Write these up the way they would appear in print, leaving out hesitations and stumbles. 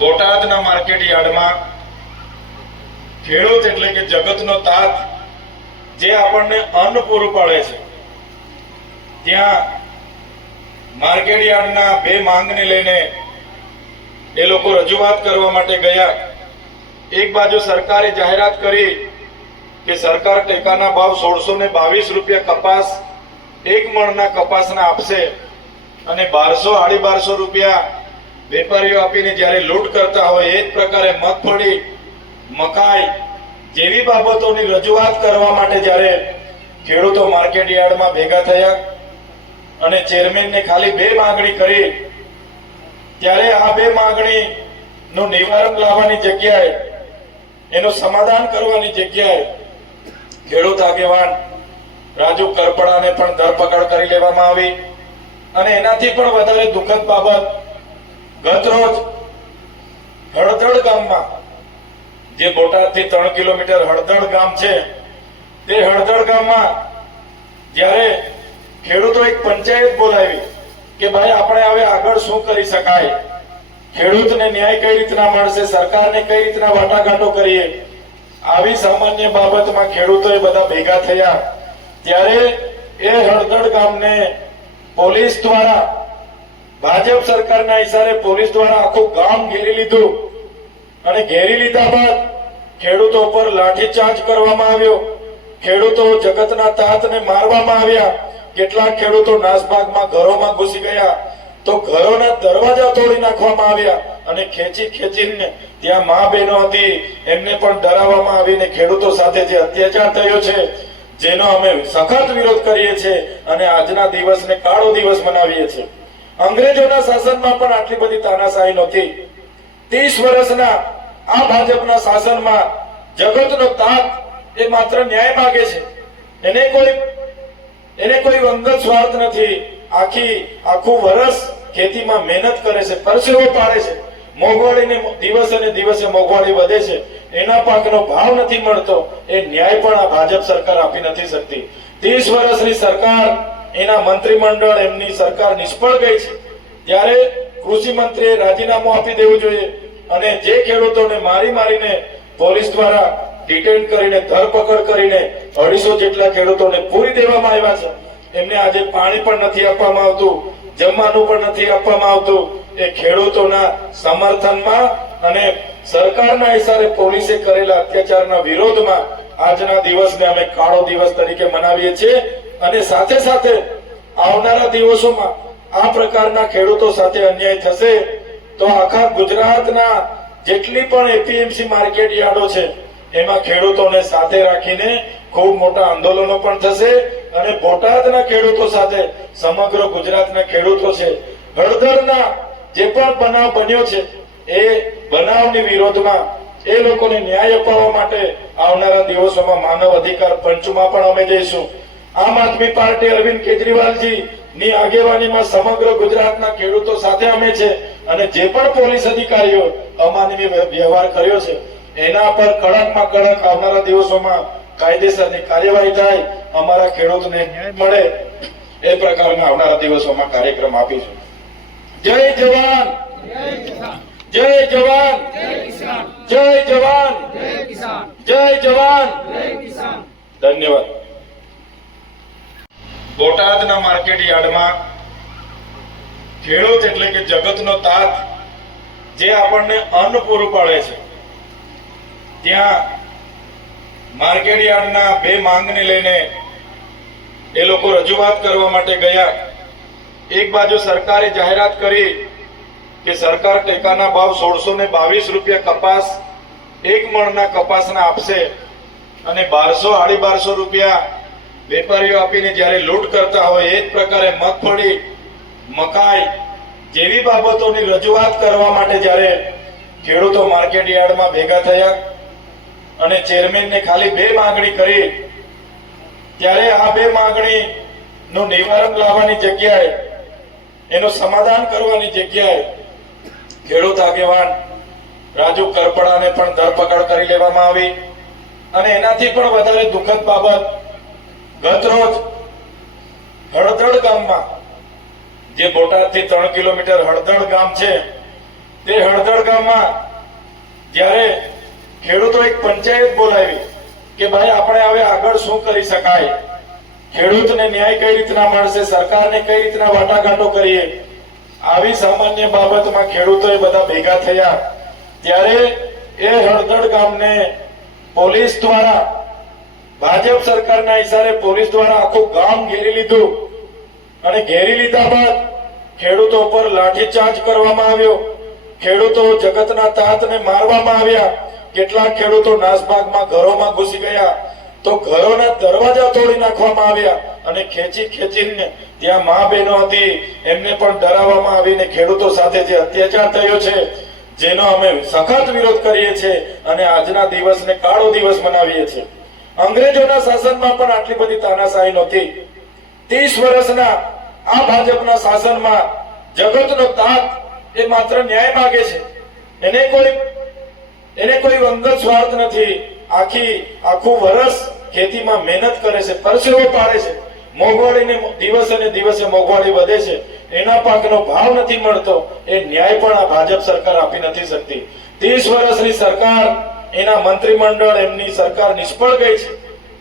બોટાદના માર્કેટ યાર્ડમાં ખેડૂત એટલે કે જગતનો તાત જે આપણને અન્ન પૂરું પાડે છે, ત્યાં માર્કેટ યાર્ડના બે માંગને લઈને એ લોકો રજૂઆત કરવા માટે ગયા। એક બાજુ સરકારે જાહેરાત કરી કે સરકાર ટેકાના ભાવ 1622 રૂપિયા કપાસ એક મણના કપાસના આપશે અને 1200-1250 રૂપિયા વેપારીઓ આપીને જ્યારે લૂંટ કરતા હોય એ જ પ્રકારે મગફળી મકાઈ જેવી બાબતોની રજૂઆત કરવા માટે જ્યારે ખેડૂતો માર્કેટ યાર્ડમાં ભેગા થયા અને ચેરમેનને ખાલી બે માંગણી કરી, ત્યારે આ બે માંગણીનું નિવારણ લાવવાની જગ્યાએ, એનું સમાધાન કરવાની જગ્યાએ ખેડૂત આગેવાન રાજુ કરપડાને પણ ધરપકડ કરી લેવામાં આવી। અને એનાથી પણ વધારે દુઃખદ બાબત, ગતરોજ હળદળ ગામમાં, જે બોટાદથી 3 કિલોમીટર હળદળ ગામ છે, તે હળદળ ગામમાં જ્યારે ખેડૂતો એક પંચાયત બોલાવી કે ભાઈ આપણે હવે આગળ શું કરી શકાય, ખેડૂતને ન્યાય કઈ રીતના મળશે, સરકારને કઈ રીતના વાટાઘાટો કરીએ, આવી સામાન્ય બાબતમાં ખેડૂતોએ બધા ભેગા થયા। ત્યારે એ હળદળ ગામને પોલીસ દ્વારા, ભાજપ સરકારના ઇશારે પોલીસ દ્વારા આખું ગામ ઘેરી લીધું અને ઘેરી લીધા બાદ ખેડૂતો પર લાઠીચાર્જ કરવામાં આવ્યો। ખેડૂતો જગતના તાતને મારવામાં આવ્યા। કેટલાક ખેડૂતો નાસભાગમાં ઘરોમાં ઘૂસી ગયા તો ઘરોના દરવાજા તોડી નાખવામાં આવ્યા અને ખેંચીને ત્યાં મા બહેનો હતી એમને પણ ડરાવવામાં આવીને ખેડૂતો સાથે જે અત્યાચાર થયો છે, જેનો અમે સખત વિરોધ કરીએ છીએ અને આજના દિવસને કાળો દિવસ મનાવીએ છીએ। અંગ્રેજોના શાસનમાં પણ આટલી બધી તાનાશાહી નહોતી। 30 વર્ષના આ ભાજપના શાસનમાં જગતનો તાત એ માત્ર ન્યાય માંગે છે, એને કોઈ અંગત સ્વાર્થ નથી। આખું વર્ષ ખેતીમાં મહેનત કરે છે, પરસેવો પાડે છે, મોંઘવારીને દિવસે ને દિવસે મોંઘવારી વધે છે, એના પાકનો ભાવ નથી મળતો, એ ન્યાય પણ આ ભાજપ સરકાર આપી નથી શકતી। 30 વર્ષની સરકાર, એના મંત્રીમંડળ, એમની સરકાર નિષ્ફળ ગઈ છે। ત્યારે કૃષિ મંત્રીએ રાજીનામું આપી દેવું જોઈએ અને જે ખેડૂતોને મારીને પોલીસ દ્વારા ડિટેન કરીને, ધરપકડ કરીને 250 જેટલા ખેડૂતોને પૂરી દેવામાં આવ્યા છે, એમને આજે પાણી પણ નથી આપવામાં આવતું, જમવાનું પણ નથી આપવામાં આવતું। એ ખેડૂતોના સમર્થનમાં અને સરકારના ઇશારે પોલીસે કરેલા અત્યાચારના વિરોધમાં આજના દિવસને અમે કાળો દિવસ તરીકે મનાવીએ છીએ। અને સાથે સાથે આવનારા દિવસોમાં આ પ્રકારના ખેડૂતો સાથે અન્યાય થશે તો આખા ગુજરાતના જેટલી પણ એપીએમસી માર્કેટ યાર્ડો છે એમાં ખેડૂતોને સાથે રાખીને ખૂબ મોટા આંદોલનો પણ થશે અને બોટાદના ખેડૂતો સાથે સમગ્ર ગુજરાતના ખેડૂતો છે, હળદળના જે પણ બનાવ બન્યો છે એ બનાવની વિરોધમાં એ લોકોને ન્યાય અપાવવા માટે આવનારા દિવસોમાં માનવ અધિકાર પંચમાં પણ અમે જઈશું। આમ આદમી પાર્ટી અરવિંદ કેજરીવાલજી ની આગેવાનીમાં સમગ્ર ગુજરાતના ખેડૂતો સાથે અમે છે અને જે પણ પોલીસ અધિકારીઓ અમાનવીય વ્યવહાર કર્યો છે એના પર કડકમાં કડક આવનારા દિવસોમાં કાયદેસરની કાર્યવાહી થાય, અમારા ખેડૂતને ન્યાય મળે એ પ્રકારના આવનારા દિવસોમાં કાર્યક્રમ આપીશું। જય જવાન, જય જવાન, જય જવાન, જય જવાન, ધન્યવાદ। બોટાદના માર્કેટ યાર્ડમાં ખેડૂત એટલે કે જગતનો તાત જે આપણને અન્ન પૂરું પાડે છે, ત્યાં માર્કેટ યાર્ડના બે માંગને લઈને એ લોકો રજૂઆત કરવા માટે ગયા। એક બાજુ સરકારે જાહેરાત કરી કે સરકાર ટેકાના ભાવ 1622 રૂપિયા કપાસ એક મણના કપાસના આપશે અને 1200-1250 રૂપિયા વેપારીઓ આપીને જ્યારે લૂંટ કરતા હોય એ જ પ્રકારે મગફળી મકાઈ જેવી બાબતોની રજૂઆત કરવા માટે જ્યારે ખેડૂતો માર્કેટ યાર્ડમાં ભેગા થયા અને ચેરમેનને ખાલી બે માંગણી કરી, ત્યારે આ બે માંગણીનું નિવારણ લાવવાની જગ્યાએ, એનું સમાધાન કરવાની જગ્યાએ ખેડૂત આગેવાન રાજુ કરપડાને પણ ધરપકડ કરી લેવામાં આવી। અને એનાથી પણ વધારે દુઃખદ બાબત, ગતરોજ હળદળ ગામમાં, જે બોટાદથી 3 કિલોમીટર હળદળ ગામ છે, તે હળદળ ગામમાં જ્યારે ખેડૂતો એક પંચાયત બોલાવી કે ભાઈ આપણે હવે આગળ શું કરી શકાય, ખેડૂતને ન્યાય કઈ રીતના મળશે, સરકારને કઈ રીતના વાટાઘાટો કરીએ, આવી સામાન્ય બાબતમાં ખેડૂતોએ બધા ભેગા થયા ત્યારે એ હળદળ ગામને પોલીસ દ્વારા, ભાજપ સરકારના ઇશારે પોલીસ દ્વારા આખું ગામ ઘેરી લીધું અને ઘેરી લીધા બાદ ખેડૂતો પર લાઠીચાર્જ કરવામાં આવ્યો. ખેડૂતો જગતના તાતને મારવામાં આવ્યા. કેટલાક ખેડૂતો નાસભાગમાં ઘરોમાં ઘૂસી ગયા તો ઘરોના દરવાજા તોડી નાખવામાં આવ્યા અને ખેંચી ખેંચીને ત્યાં મા બહેનો હતી એમને પણ ડરાવવામાં આવીને ખેડૂતો સાથે જે અત્યાચાર થયો છે જેનો અમે સખત વિરોધ કરીએ છીએ અને આજના દિવસને કાળો દિવસ મનાવીએ છીએ. અંગ્રેજોના શાસનમાં પણ આટલી બધી તાનાશાહી નહોતી. 30 વર્ષના આ ભાજપના શાસનમાં જગતનો તાત એ માત્ર ન્યાય માંગે છે. એને કોઈ અંગત સ્વાર્થ નથી. આખું વર્ષ ખેતીમાં મહેનત કરે છે, પરસેવો પાડે છે, મોંઘવારીને દિવસે ને દિવસે મોંઘવારી વધે છે, એના પાકનો ભાવ નથી મળતો. એ ન્યાય પણ આ ભાજપ સરકાર આપી નથી શકતી. 30 વર્ષની સરકાર, એના મંત્રીમંડળ, એમની સરકાર નિષ્ફળ ગઈ છે.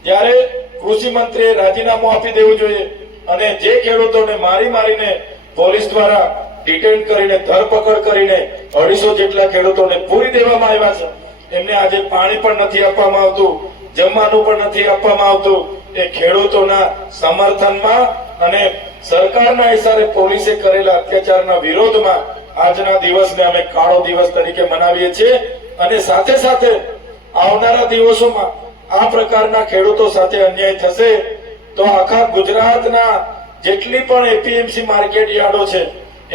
ત્યારે કૃષિ મંત્રીએ રાજીનામું આપી દેવું જોઈએ અને જે ખેડૂતોને મારીને પોલીસ દ્વારા ડિટેન કરીને, ધરપકડ કરીને 250 જેટલા ખેડૂતોને પૂરી દેવામાં આવ્યા છે. એમને આજે પાણી પણ નથી આપવામાં આવતું, જમવાનું પણ નથી આપવામાં આવતું. એ ખેડૂતોના સમર્થનમાં અને સરકારના ઇશારે પોલીસે કરેલા અત્યાચારના વિરોધમાં આજના દિવસને અમે કાળો દિવસ તરીકે મનાવીએ છીએ. અને સાથે સાથે આવનારા દિવસોમાં આ પ્રકારના ખેડૂતો સાથે અન્યાય થશે તો આખા ગુજરાતના જેટલી પણ એપીએમસી માર્કેટ યાર્ડો છે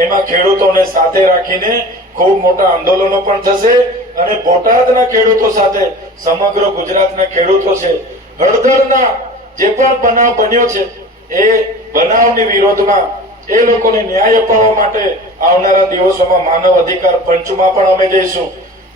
એમાં ખેડૂતોને સાથે રાખીને ખૂબ મોટા આંદોલનો પણ થશે અને બોટાદના ખેડૂતો સાથે સમગ્ર ગુજરાતના ખેડૂતો છે. હળદરના જે પણ બનાવ બન્યો છે એ બનાવની વિરોધમાં એ લોકોને ન્યાય અપાવવા માટે આવનારા દિવસોમાં માનવ અધિકાર પંચમાં પણ અમે જઈશું.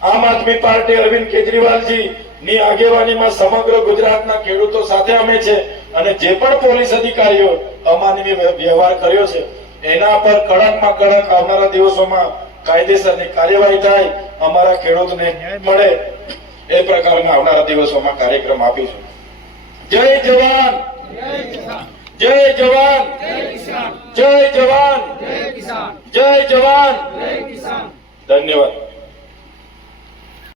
આમ આદમી પાર્ટી અરવિંદ કેજરીવાલજી ની આગેવાનીમાં સમગ્ર ગુજરાતના ખેડૂતો સાથે અમે છે અને જે પણ પોલીસ અધિકારીઓ અમાનવીય વ્યવહાર કર્યો છે એના પર કડકમાં કડક આવનારા દિવસોમાં કાયદેસરની કાર્યવાહી થાય, અમારા ખેડૂતને ન્યાય મળે એ પ્રકારના આવનારા દિવસોમાં કાર્યક્રમ આપીશું. જય જવાન, જય જવાન, જય જવાન, જય જવાન. ધન્યવાદ.